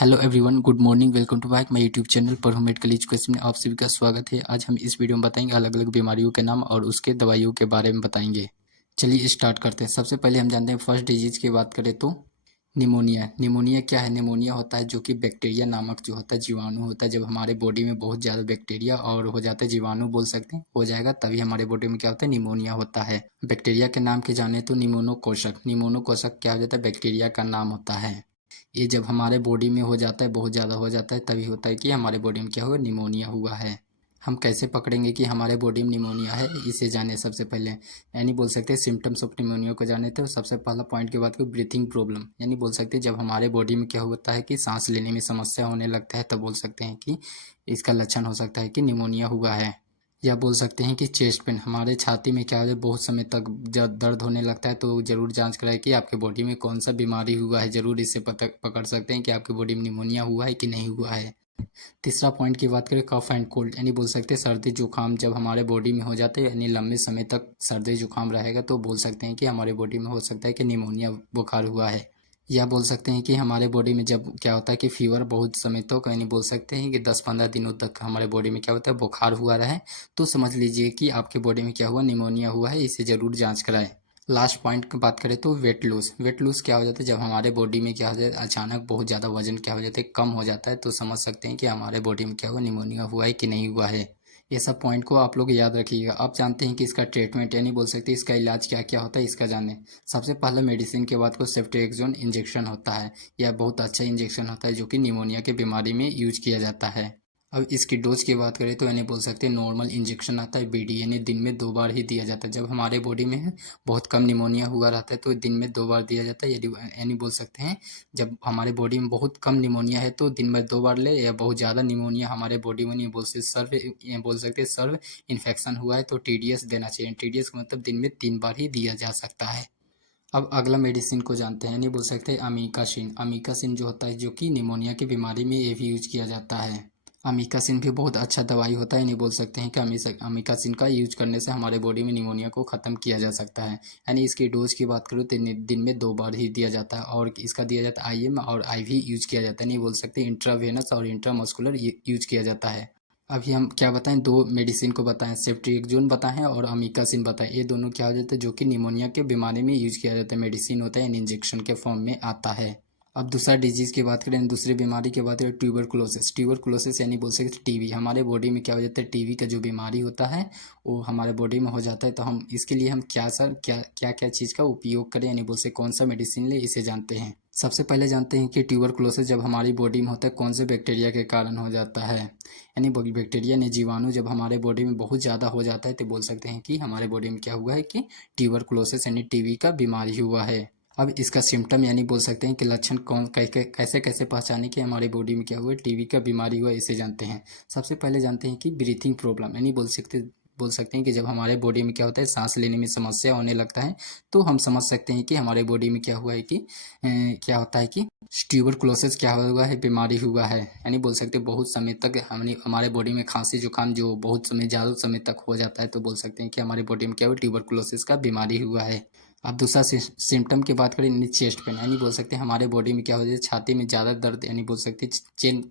Hello everyone, good morning. Welcome to back my YouTube channel पर हूँ medical education में आप सभी का स्वागत है। आज हम इस वीडियो में बताएंगे अलग अलग बीमारियों के नाम और उसके दवाइयों के बारे में बताएंगे। चलिए स्टार्ट करते हैं। सबसे पहले हम जानते हैं फर्स्ट डिजीज की बात करें तो निमोनिया। निमोनिया क्या है? निमोनिया होता है जो कि बैक्टीरिया नामक जो होता है जीवाणु होता है। जब हमारे बॉडी में बहुत ज़्यादा बैक्टीरिया और हो जाता है, जीवाणु बोल सकते हैं, हो जाएगा तभी हमारे बॉडी में क्या होता है, निमोनिया होता है। बैक्टीरिया के नाम के जाने तो निमोनोकोशक। निमोनोकोशक क्या हो जाता है? बैक्टीरिया का नाम होता है। ये जब हमारे बॉडी में हो जाता है, बहुत ज़्यादा हो जाता है, तभी होता है कि हमारे बॉडी में क्या हुआ, निमोनिया हुआ है। हम कैसे पकड़ेंगे कि हमारे बॉडी में निमोनिया है, इसे जाने सबसे पहले। यानी बोल सकते हैं सिम्टम्स ऑफ निमोनिया को जाने तो सबसे पहला पॉइंट की बात करें, ब्रीथिंग प्रॉब्लम। यानी बोल सकते हैं जब हमारे बॉडी में क्या होता है कि सांस लेने में समस्या होने लगता है, तब बोल सकते हैं कि इसका लक्षण हो सकता है कि निमोनिया हुआ है। या बोल सकते हैं कि चेस्ट पेन, हमारे छाती में क्या है, बहुत समय तक जब दर्द होने लगता है तो ज़रूर जांच कराएं कि आपके बॉडी में कौन सा बीमारी हुआ है। ज़रूर इससे पता पकड़ सकते हैं कि आपकी बॉडी में निमोनिया हुआ है कि नहीं हुआ है। तीसरा पॉइंट की बात करें, कफ एंड कोल्ड। यानी बोल सकते हैं सर्दी जुकाम जब हमारे बॉडी में हो जाते हैं, यानी लंबे समय तक सर्दी जुकाम रहेगा तो बोल सकते हैं कि हमारे बॉडी में हो सकता है कि निमोनिया बुखार हुआ है। या बोल सकते हैं कि हमारे बॉडी में जब क्या होता है कि फीवर बहुत समय तक, यानी बोल सकते हैं कि 10-15 दिनों तक हमारे बॉडी में क्या होता है, बुखार हुआ रहे, तो समझ लीजिए कि आपके बॉडी में क्या हुआ, निमोनिया हुआ है। इसे ज़रूर जांच कराएं। लास्ट पॉइंट की बात करें तो वेट लूज। वेट लूज क्या हो जाता है? जब हमारे बॉडी में क्या हो जाता है, अचानक बहुत ज़्यादा वजन क्या हो जाता है, कम हो जाता है, तो समझ सकते हैं कि हमारे बॉडी में क्या हुआ, निमोनिया हुआ है कि नहीं हुआ है। ये सब पॉइंट को आप लोग याद रखिएगा। आप जानते हैं कि इसका ट्रीटमेंट, यानी बोल सकते हैं इसका इलाज क्या क्या होता है, इसका जाने। सबसे पहले मेडिसिन के बाद को सेफ्ट्रिएक्सोन इंजेक्शन होता है। यह बहुत अच्छा इंजेक्शन होता है जो कि निमोनिया की बीमारी में यूज किया जाता है। अब इसकी डोज की बात करें तो यानी बोल सकते हैं नॉर्मल इंजेक्शन आता है बीडी, यानी दिन में 2 बार ही दिया जाता है। जब हमारे बॉडी में बहुत कम निमोनिया हुआ रहता है तो दिन में 2 बार दिया जाता है। यदि यानी बोल सकते हैं जब हमारे बॉडी में बहुत कम निमोनिया है तो दिन में 2 बार ले, या बहुत ज़्यादा निमोनिया हमारे बॉडी में नहीं, बोल सकते सर्व इन्फेक्शन हुआ है तो टीडीएस देना चाहिए। टीडीएस का मतलब दिन में 3 बार ही दिया जा सकता है। अब अगला मेडिसिन को जानते हैं। यानी बोल सकते हैं अमीकासिन। अमीकासिन जो होता है जो कि निमोनिया की बीमारी में ये भी यूज किया जाता है। अमीकासिन भी बहुत अच्छा दवाई होता है। नहीं बोल सकते हैं कि अमीकासिन का यूज करने से हमारे बॉडी में निमोनिया को ख़त्म किया जा सकता है। यानी इसकी डोज की बात करूँ तो दिन में 2 बार ही दिया जाता है, और इसका दिया जाता है आईएम और आईवी यूज किया जाता है। नहीं बोल सकते इंट्रावेनस और इंट्रामस्कुलर यूज किया जाता है। अभी हम क्या बताएं, 2 मेडिसिन को बताएं, सेफ्ट्रिएक्सोन बताएं और अमीकासिन बताएं। ये दोनों क्या हो जाते हैं जो कि निमोनिया के बीमारी में यूज किया जाता है, मेडिसिन होता है, इंजेक्शन के फॉर्म में आता है। अब दूसरा डिजीज़ की बात करें, दूसरी बीमारी की बात करें, ट्यूबरकुलोसिस। ट्यूबरकुलोसिस यानी बोल सकते टीबी। हमारे बॉडी में क्या हो जाता है, टीबी का जो बीमारी होता है वो हमारे बॉडी में हो जाता है। तो हम इसके लिए हम क्या क्या चीज़ का उपयोग करें, यानी बोल सकते कौन सा मेडिसिन ले, इसे जानते हैं। सबसे पहले जानते हैं कि ट्यूबरकुलोसिस जब हमारी बॉडी में होता है कौन से बैक्टीरिया के कारण हो जाता है। यानी बैक्टीरिया ने जीवाणु जब हमारे बॉडी में बहुत ज़्यादा हो जाता है तो बोल सकते हैं कि हमारे बॉडी में क्या हुआ है कि ट्यूबरकुलोसिस यानी टीबी का बीमारी हुआ है। अब इसका सिम्टम यानी बोल सकते हैं कि लक्षण कौन कैसे कैसे पहचाने कि हमारी बॉडी में क्या हुआ, टीबी का बीमारी हुआ, इसे जानते हैं। सबसे पहले जानते हैं कि ब्रीथिंग प्रॉब्लम। यानी बोल सकते हैं कि जब हमारे बॉडी में क्या होता है, सांस लेने में समस्या होने लगता है, तो हम समझ सकते हैं कि हमारे बॉडी में क्या हुआ है कि क्या होता है कि ट्यूबरकुलोसिस क्या हुआ है, बीमारी हुआ है। यानी बोल सकते हैं बहुत समय तक हमारे बॉडी में खांसी जुकाम जो बहुत समय ज़्यादा समय तक हो जाता है, तो बोल सकते हैं कि हमारे बॉडी में क्या हुआ, ट्यूबरकुलोसिस का बीमारी हुआ है। अब दूसरा सिम्टम की बात करें, चेस्ट पेन। यानी बोल सकते हैं हमारे बॉडी में क्या हो जाता है, छाती में ज़्यादा दर्द, यानी बोल सकते हैं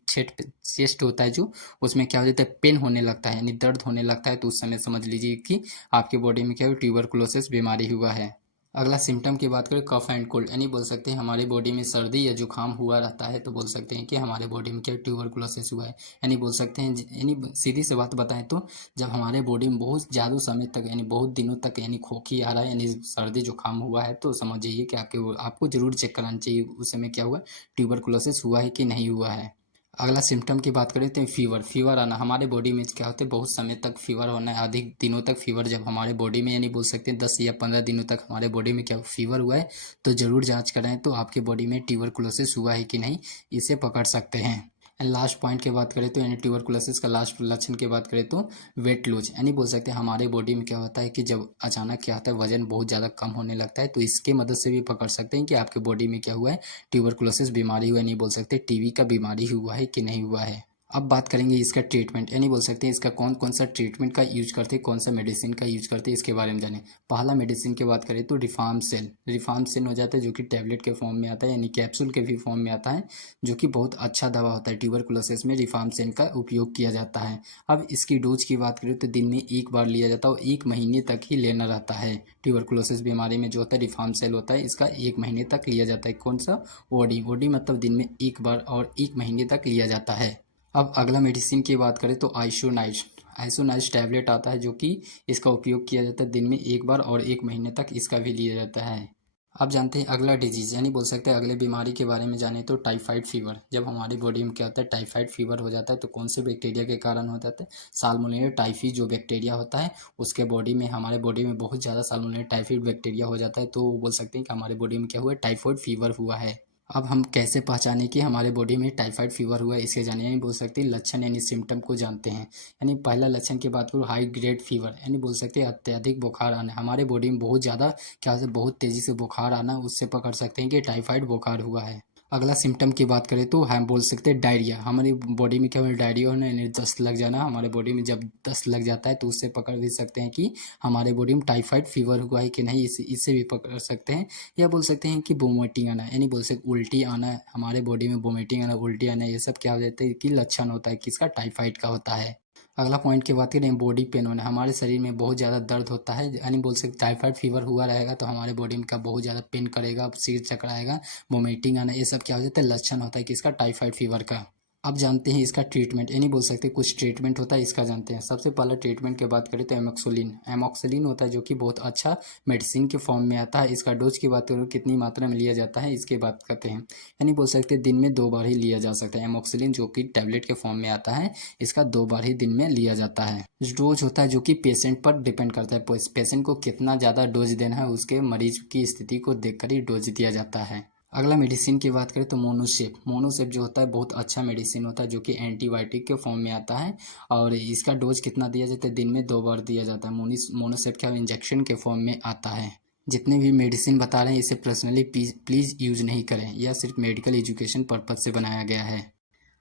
चेस्ट होता है जो, उसमें क्या हो जाता है, पेन होने लगता है, यानी दर्द होने लगता है, तो उस समय समझ लीजिए कि आपके बॉडी में क्या है, ट्यूबरकुलोसिस बीमारी हुआ है। अगला सिम्टम की बात करें, कफ एंड कोल्ड। यानी बोल सकते हैं हमारे बॉडी में सर्दी या जुकाम हुआ रहता है, तो बोल सकते हैं कि हमारे बॉडी में क्या ट्यूबरकुलोसिस हुआ है। यानी बोल सकते हैं, यानी सीधी से बात बताएं तो जब हमारे बॉडी में बहुत ज़्यादा समय तक, यानी बहुत दिनों तक, यानी खोखी आ रहा है, यानी सर्दी जुकाम हुआ है, तो समझ जाइए कि आपको जरूर चेक कराना चाहिए उस समय क्या हुआ, ट्यूबरकुलोसिस हुआ है कि नहीं हुआ है। अगला सिम्टम की बात करें तो फीवर आना। हमारे बॉडी में क्या होता है, बहुत समय तक फीवर होना है, अधिक दिनों तक फीवर जब हमारे बॉडी में, यानी बोल सकते हैं 10 या 15 दिनों तक हमारे बॉडी में क्या फीवर हुआ है, तो ज़रूर जांच कराएं तो आपके बॉडी में ट्यूबरकुलोसिस हुआ है कि नहीं, इसे पकड़ सकते हैं। एंड लास्ट पॉइंट की बात करें तो यानी ट्यूबरकुलोसिस का लास्ट लक्षण की बात करें तो वेट लूज। यानी बोल सकते हैं हमारे बॉडी में क्या होता है कि जब अचानक क्या होता है, वजन बहुत ज़्यादा कम होने लगता है, तो इसके मदद से भी पकड़ सकते हैं कि आपके बॉडी में क्या हुआ है, ट्यूबरकुलोसिस बीमारी हुआ है। नहीं बोल सकते टीबी का बीमारी हुआ है कि नहीं हुआ है। अब बात करेंगे इसका ट्रीटमेंट, यानी बोल सकते हैं इसका कौन कौन सा ट्रीटमेंट का यूज करते हैं, कौन सा मेडिसिन का यूज करते हैं, इसके बारे में जानें। पहला मेडिसिन की बात करें तो रिफार्मसिन हो जाता है, जो कि टैबलेट के फॉर्म में आता है, यानी कैप्सूल के भी फॉर्म में आता है, जो कि बहुत अच्छा दवा होता है। ट्यूबरकुलोसिस में रिफार्मसिन का उपयोग किया जाता है। अब इसकी डोज की बात करें तो दिन में एक बार लिया जाता है और 1 महीने तक ही लेना रहता है। ट्यूबरकुलोसिस बीमारी में जो होता है रिफार्मसिन होता है, इसका 1 महीने तक लिया जाता है। कौन सा? ओडी मतलब दिन में एक बार और 1 महीने तक लिया जाता है। अब अगला मेडिसिन की बात करें तो आइसोनाइज टैबलेट आता है, जो कि इसका उपयोग किया जाता है दिन में एक बार और 1 महीने तक इसका भी लिया जाता है। अब जानते हैं अगला डिजीज, यानी बोल सकते हैं अगले बीमारी के बारे में जाने तो टाइफाइड फीवर। जब हमारी बॉडी में क्या होता है, टाइफाइड फीवर हो जाता है तो कौन से बैक्टीरिया के कारण हो जाता है? साल्मोनेला टाइफी जो बैक्टीरिया होता है उसके बॉडी में, हमारे बॉडी में बहुत ज़्यादा साल्मोनेला टाइफी बैक्टीरिया हो जाता है, तो बोल सकते हैं कि हमारे बॉडी में क्या हुआ है, टाइफाइड फीवर हुआ है। अब हम कैसे पहचाने कि हमारे बॉडी में टाइफाइड फीवर हुआ है, इसे जाने, यानी बोल सकते हैं लक्षण यानी सिम्टम को जानते हैं। यानी पहला लक्षण की बात करूँ, हाई ग्रेड फीवर, यानी बोल सकते हैं अत्यधिक बुखार आना। हमारे बॉडी में बहुत ज़्यादा क्या होता है, बहुत तेज़ी से बुखार आना, उससे पकड़ सकते हैं कि टाइफाइड बुखार हुआ है। अगला सिम्टम की बात करें तो हम बोल सकते हैं डायरिया। हमारी बॉडी में क्या होना, डायरिया होना यानी दस्त लग जाना। हमारे बॉडी में जब दस्त लग जाता है तो उससे पकड़ भी सकते हैं कि हमारे बॉडी में टाइफाइड फीवर हुआ है कि नहीं, इससे भी पकड़ सकते हैं। या बोल सकते हैं कि वोमिटिंग आना, यानी बोल सकते उल्टी आना, हमारे बॉडी में वोमिटिंग आना, उल्टी आना, ये सब क्या हो जाता है कि लक्षण होता है किसका, टाइफाइड का होता है। अगला पॉइंट की बात करें, बॉडी पेन होना, हमारे शरीर में बहुत ज़्यादा दर्द होता है, यानी बोल सकते टाइफाइड फीवर हुआ रहेगा तो हमारे बॉडी में क्या बहुत ज़्यादा पेन करेगा, सिर चकराएगा, वोमिटिंग आना, ये सब क्या हो जाता है, लक्षण होता है किसका, टाइफाइड फीवर का। अब जानते हैं इसका ट्रीटमेंट, यानी बोल सकते हैं कुछ ट्रीटमेंट होता है, इसका जानते हैं। सबसे पहला ट्रीटमेंट की बात करें तो एमोक्सिलिन होता है, जो कि बहुत अच्छा मेडिसिन के फॉर्म में आता है। इसका डोज की बात करें कितनी मात्रा में लिया जाता है, इसकी बात करते हैं। यानी बोल सकते हैं दिन में 2 बार ही लिया जा सकता है। एमोक्सिलिन जो कि टैबलेट के फॉर्म में आता है, इसका 2 बार ही दिन में लिया जाता है। डोज होता है जो कि पेशेंट पर डिपेंड करता है, पेशेंट को कितना ज़्यादा डोज देना है उसके मरीज की स्थिति को देखकर ही डोज दिया जाता है। अगला मेडिसिन की बात करें तो मोनोसेप जो होता है बहुत अच्छा मेडिसिन होता है, जो कि एंटीबायोटिक के फॉर्म में आता है और इसका डोज कितना दिया जाता है, दिन में 2 बार दिया जाता है। मोनोसेप क्या इंजेक्शन के फॉर्म में आता है। जितने भी मेडिसिन बता रहे हैं इसे पर्सनली प्लीज़ यूज नहीं करें, यह सिर्फ मेडिकल एजुकेशन पर्पज से बनाया गया है।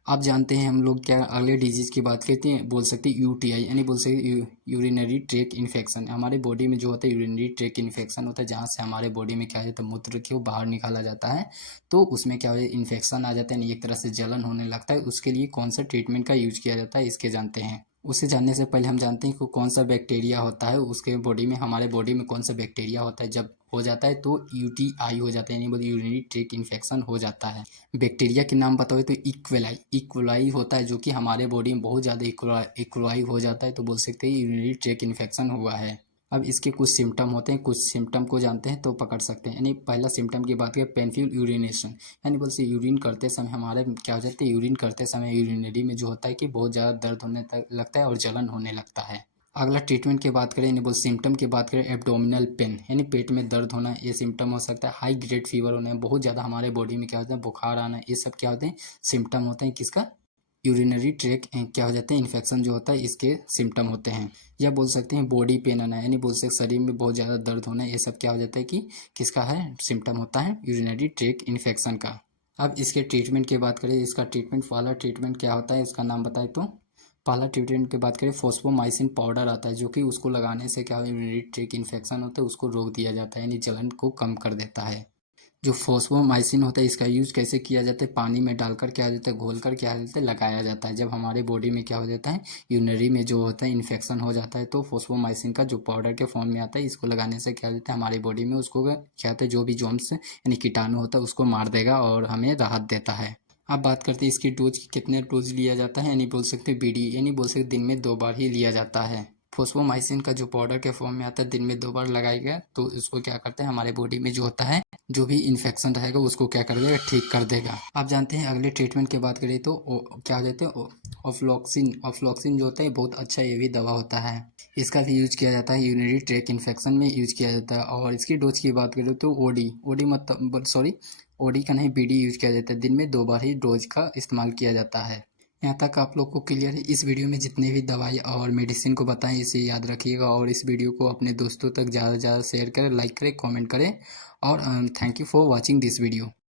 आप जानते हैं हम लोग क्या अगले डिजीज़ की बात करते हैं, बोल सकते हैं यूटीआई, यानी बोल सकते यूरिनरी ट्रैक इन्फेक्शन। हमारे बॉडी में जो होता है यूरिनरी ट्रैक इन्फेक्शन होता है, जहाँ से हमारे बॉडी में क्या हो जाता है, मूत्र को बाहर निकाला जाता है, तो उसमें क्या हो जाता है, इन्फेक्शन आ जाता है, एक तरह से जलन होने लगता है। उसके लिए कौन सा ट्रीटमेंट का यूज किया जाता है, इसके जानते हैं। उसे जानने से पहले हम जानते हैं कि कौन सा बैक्टीरिया होता है उसके बॉडी में, हमारे बॉडी में कौन सा बैक्टीरिया होता है, जब हो जाता है तो यूटीआई हो जाता है, यानी बोलिए यूरिनरी ट्रैक इन्फेक्शन हो जाता है। बैक्टीरिया के नाम बताओ तो इक्वलाई होता है, जो कि हमारे बॉडी में बहुत ज़्यादा इक्वलाई हो जाता है, तो बोल सकते हैं यूरिनरी ट्रैक इन्फेक्शन हुआ है। अब इसके कुछ सिम्टम होते हैं, कुछ सिम्टम को जानते हैं तो पकड़ सकते हैं। यानी पहला सिम्टम की बात करें, पेनफुल यूरिनेशन, यानी बोलते यूरिन करते समय हमारे क्या हो जाता है, यूरिन करते समय यूरिनरी में जो होता है कि बहुत ज़्यादा दर्द होने तक लगता है और जलन होने लगता है। अगला ट्रीटमेंट की बात करें, यानी बोल सिम्टम की बात करें, एब्डोमिनल पेन, यानी पेट में दर्द होना, ये सिम्टम हो सकता है। हाई ग्रेड फीवर होना, बहुत ज़्यादा हमारे बॉडी में क्या होता है, बुखार आना, ये सब क्या होते हैं, सिम्टम होते हैं किसका, यूरिनरी ट्रैक क्या हो जाते हैं, इन्फेक्शन जो होता है इसके सिम्टम होते हैं। या बोल सकते हैं बॉडी पेन आना, यानी बोल सकते शरीर में बहुत ज़्यादा दर्द होना, ये सब क्या हो जाता है कि किसका है, सिम्टम होता है यूरिनरी ट्रैक इन्फेक्शन का। अब इसके ट्रीटमेंट की बात करें, इसका ट्रीटमेंट वाला ट्रीटमेंट क्या होता है, उसका नाम बताए तो पहला ट्रीटमेंट की बात करें, फॉस्फोमाइसिन पाउडर आता है, जो कि उसको लगाने से क्या यूरिनरी ट्रैक इन्फेक्शन होता है उसको रोक दिया जाता है, यानी जलन को कम कर देता है। जो फॉस्फोमाइसिन होता है इसका यूज़ कैसे किया जाता है, पानी में डालकर क्या जाता है, घोल कर क्या जाता है, लगाया जाता है। जब हमारे बॉडी में क्या हो जाता है, यूरिनरी में जो होता है इन्फेक्शन हो जाता है, तो फॉस्फोमाइसिन का जो पाउडर के फॉर्म में आता है, इसको लगाने से क्या होता है, हमारी बॉडी में उसको क्या होता है, जो भी जॉम्स यानी कीटाणु होता है उसको मार देगा और हमें राहत देता है। अब बात करते हैं इसकी डोज की, कितने डोज लिया जाता है, यानी बोल सकते बीडी, यानी बोल सकते दिन में 2 बार ही लिया जाता है। फॉस्फोमाइसिन का जो पाउडर के फॉर्म में आता है, दिन में 2 बार लगाएगा तो इसको क्या करता है, हमारे बॉडी में जो होता है जो भी इन्फेक्शन रहेगा उसको क्या कर देगा, ठीक कर देगा। आप जानते हैं अगले ट्रीटमेंट की बात करें तो क्या हो जाते हैं, ऑफ्लॉक्सिन जो होता है बहुत अच्छा ये भी दवा होता है, इसका भी यूज किया जाता है, यूरिनरी ट्रैक इन्फेक्शन में यूज किया जाता है। और इसकी डोज की बात करें तो ओडी मतलब सॉरी ओडी का नहीं, बीडी यूज किया जाता है, दिन में 2 बार ही डोज का इस्तेमाल किया जाता है। यहाँ तक आप लोग को क्लियर है। इस वीडियो में जितने भी दवाई और मेडिसिन को बताएं इसे याद रखिएगा और इस वीडियो को अपने दोस्तों तक ज़्यादा से ज़्यादा शेयर करें, लाइक करें, कमेंट करें और thank you for watching this video.